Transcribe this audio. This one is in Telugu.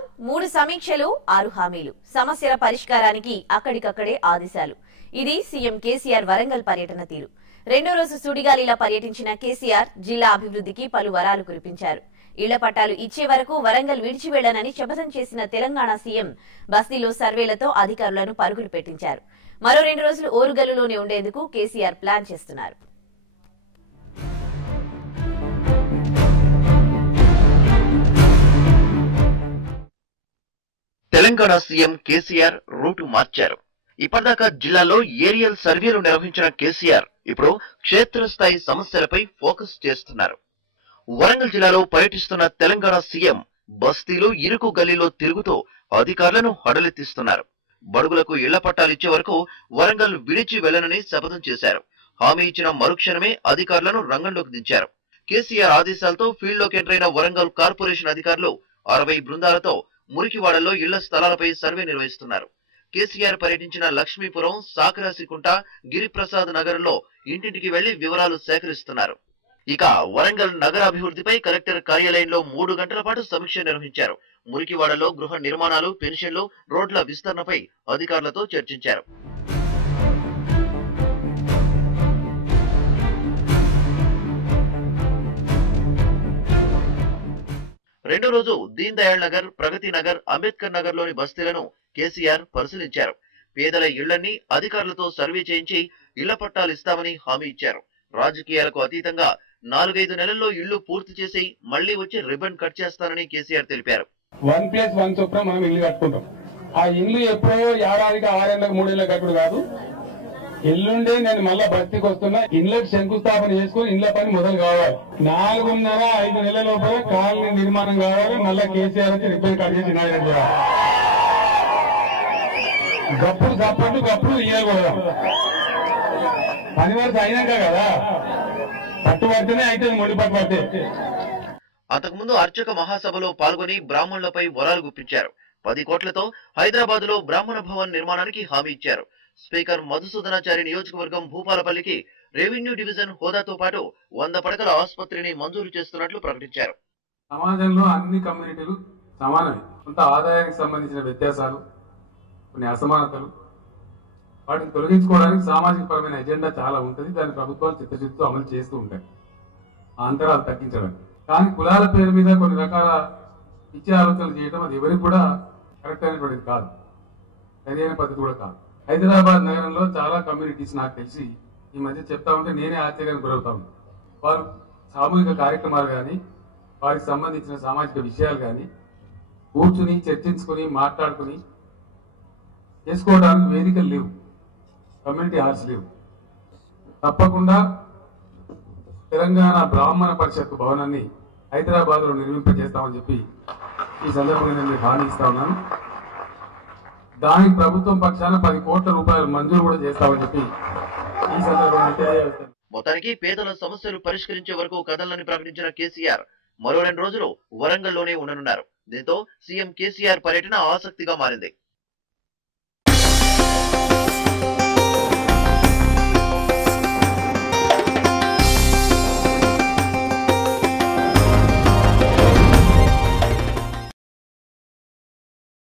3 సమీక్షలు 6 హామీలు సమస్యల పరిష్కారానికి అక్కడికక్కడే ఆదేశాలు. ఇది సీఎం కేసీఆర్ వరంగల్ పర్యటన తీరు. రెండో రోజు సుడిగాలిలా పర్యటించిన కేసీఆర్ జిల్లా అభివృద్ధికి పలు వరాలు కురిపించారు. ఇళ్ల పట్టాలు ఇచ్చే వరకు వరంగల్ విడిచి వెళ్లనని శపథం చేసిన తెలంగాణ సీఎం బస్తీలో సర్వేలతో అధికారులను పరుగులు పెట్టించారు. మరో 2 రోజులు ఓరుగల్లులోనే ఉండేందుకు కేసీఆర్ ప్లాన్ చేస్తున్నారు. తెలంగాణ సీఎం కేసీఆర్ రూటు మార్చారు. ఇప్పటిదాకా జిల్లాలో ఏరియల్ సర్వేలు నిర్వహించిన కేసీఆర్ ఇప్పుడు క్షేత్రస్థాయి సమస్యలపై ఫోకస్ చేస్తున్నారు. వరంగల్ జిల్లాలో పర్యటిస్తున్న తెలంగాణ సీఎం బస్తీలో ఇరుకు గల్లీలో తిరుగుతూ అధికారులను హడలెత్తిస్తున్నారు. బడుగులకు ఇళ్ల పట్టాలిచ్చే వరకు వరంగల్ విడిచి వెళ్లనని శపథం చేశారు. హామీ ఇచ్చిన మరుక్షణమే అధికారులను రంగంలోకి దించారు. కేసీఆర్ ఆదేశాలతో ఫీల్డ్లోకి ఎంటరైన వరంగల్ కార్పొరేషన్ అధికారులు 60 బృందాలతో మురికివాడల్లో ఇళ్ల స్థలాలపై సర్వే నిర్వహిస్తున్నారు. కేసీఆర్ పర్యటించిన లక్ష్మీపురం, సాకరాసికుంట, గిరిప్రసాద్ నగర్లో ఇంటింటికి వెళ్లి వివరాలు సేకరిస్తున్నారు. ఇక వరంగల్ నగరాభివృద్ధిపై కలెక్టర్ కార్యాలయంలో 3 గంటల పాటు సమీక్ష నిర్వహించారు. మురికివాడలో గృహ నిర్మాణాలు, పెన్షన్లు, రోడ్ల విస్తరణపై అధికారులతో చర్చించారు. రెండో రోజు దీన్ దయాళ్ నగర్, ప్రగతి నగర్, అంబేద్కర్ నగర్ లోని బస్తీలను కేసీఆర్ పరిశీలించారు. పేదల ఇళ్లన్నీ అధికారులతో సర్వే చేయించి ఇళ్ల పట్టాలు ఇస్తామని హామీ ఇచ్చారు. రాజకీయాలకు అతీతంగా 4-5 నెలల్లో ఇళ్లు పూర్తి చేసి మళ్లీ వచ్చి రిబన్ కట్ చేస్తానని కేసీఆర్ తెలిపారు. 1+1 చొప్పున మనం ఇల్లు కట్టుకుంటాం. ఆ ఇల్లు ఎప్పుడో ఏడాదికి 6 ఏళ్ళకి 3 ఏళ్ళకి కట్టుడు కాదు. ఎల్లుండే నేను మళ్ళా బస్తీకి వస్తున్నా. ఇళ్లకు శంకుస్థాపన చేసుకుని ఇళ్ల పని మొదలు కావాలి. 4.5 నెలల లోపల కాలనీ నిర్మాణం కావాలి. మళ్ళా కేసీఆర్ వచ్చి రిపేర్ కట్ చేసి ఇనాగ్రేట్ చేయాలి. గప్పుడు తప్పట్టు గప్పుడు ఇయ్యాలి కూడా. పని వరకు అయినాక కదా పట్టుబడితేనే అయితే మొండి పట్టు. అంతకుముందు అర్చక మహాసభలో పాల్గొని బ్రాహ్మణులపై వరాలు గుప్పించారు. 10 కోట్లతో హైదరాబాద్ లో బ్రాహ్మణ భవన్ నిర్మాణానికి హామీ ఇచ్చారు. స్పీకర్ మధుసూదనాచారి నియోజకవర్గం భూపాలపల్లికి రెవెన్యూ డివిజన్ హోదాతో పాటు 100 పడకల ఆసుపత్రిని మంజూరు చేస్తున్నట్లు ప్రకటించారు. సమాజంలో అన్ని కమ్యూనిటీలు సమానమే. కొంత ఆదాయానికి సంబంధించిన వ్యత్యాసాలు, కొన్ని అసమానతలు, వాటిని తొలగించుకోవడానికి సామాజిక పరమైన ఎజెండా చాలా ఉంటుంది. దాన్ని ప్రభుత్వాలు చిత్తశుద్ధితో అమలు చేస్తూ ఉంటాయి ఆ అంతరాలు తగ్గించడానికి. కానీ కులాల పేరు మీద కొన్ని రకాల ఇచ్చే ఆలోచనలు చేయడం అది ఎవరికి కూడా కరెక్ట్ అయినటువంటిది కాదు, సరైన పద్ధతి కూడా కాదు. హైదరాబాద్ నగరంలో చాలా కమ్యూనిటీస్ నాకు తెలిసి ఈ మధ్య చెప్తా ఉంటే నేనే ఆశ్చర్యానికి గురవుతా ఉన్నాను. వారు సామూహిక కార్యక్రమాలు కానీ, వారికి సంబంధించిన సామాజిక విషయాలు కానీ కూర్చుని చర్చించుకుని మాట్లాడుకుని చేసుకోవడానికి వేదికలు లేవు, కమ్యూనిటీ హాల్స్ లేవు. తప్పకుండా తెలంగాణ బ్రాహ్మణ పరిషత్ భవనాన్ని హైదరాబాద్ లో నిర్మింపజేస్తామని చెప్పి ఈ సందర్భంగా నేను హామీ ఇస్తా ఉన్నాను. దానికి ప్రభుత్వం పక్షాన 10 కోట్ల రూపాయలు మంజూరు కూడా చేస్తామని చెప్పి ఈ సందర్భంగా తెలియజేస్తాను. మొత్తానికి పేదల సమస్యలు పరిష్కరించే వరకు కదలని ప్రకటించిన కేసీఆర్ మరో 2 రోజులు వరంగల్లోనే ఉండనున్నారు. దీంతో సీఎం కేసీఆర్ పర్యటన ఆసక్తిగా మారింది.